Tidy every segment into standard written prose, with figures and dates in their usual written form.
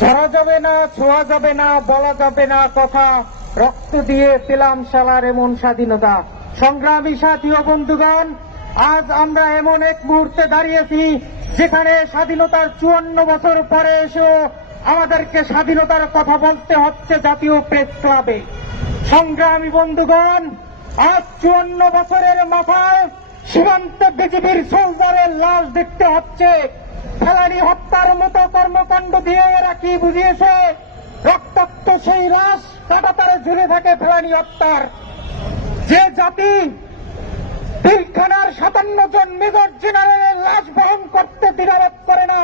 ধরা যাবে না, ছোঁয়া যাবে না, বলা যাবে না কথা, রক্ত দিয়ে পেলাম শালার এমন স্বাধীনতা। সংগ্রামী সাথী ও বন্ধুগণ, আজ আমরা এমন এক মুহূর্তে দাঁড়িয়েছি যেখানে স্বাধীনতার 54 বছর পরে এসেও আমাদেরকে স্বাধীনতার কথা বলতে হচ্ছে জাতীয় প্রেস ক্লাবে। সংগ্রামী বন্ধুগণ, আজ 54 বছরের মাথায় সীমান্তে বিজিবির সোলজারের লাশ দেখতে হচ্ছে। ফেলানি হত্যার মতো কর্মকাণ্ড দিয়ে এরা কি বুঝিয়েছে? রক্তাক্ত সেই লাশ কাঁটাতারে ঝুলে থাকে ফেলানি হত্যার। যে জাতি পিলখানার 57 জন মেজর জেনারেলের লাশ বহন করতে দ্বিধাবোধ করে না,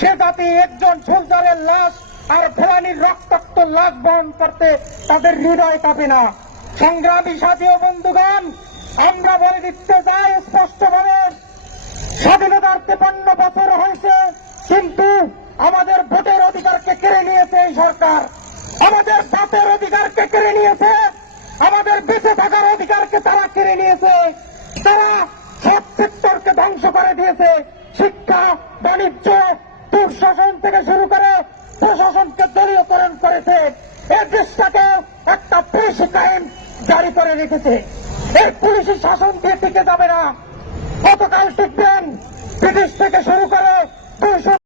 সে জাতি একজন সোলজারের লাশ আর ফেলানির রক্তাক্ত লাশ বহন করতে তাদের হৃদয় কাঁপে না। সংগ্রামী সাথী ও বন্ধুগণ, আমরা বলে দিতে চাই স্পষ্টভাবে, স্বাধীনতার 53 বছর হয়েছে, কিন্তু আমাদের ভোটের অধিকারকে কেড়ে নিয়েছে এই সরকার। আমাদের বাপের অধিকারকে কেড়ে নিয়েছে, আমাদের বেঁচে থাকার অধিকারকে তারা কেড়ে নিয়েছে। তারা সব সেক্টরকে ধ্বংস করে দিয়েছে। শিক্ষা, বাণিজ্য, দুঃশাসন থেকে শুরু করে প্রশাসনকে দলীয়করণ করেছে। এই দেশটাকে একটা পুলিশি আইন জারি করে রেখেছে। এই পুলিশি শাসন দিয়ে টিকে যাবে না। কতকাল টিকবেন? ব্রিটিশ থেকে শুরু করে 200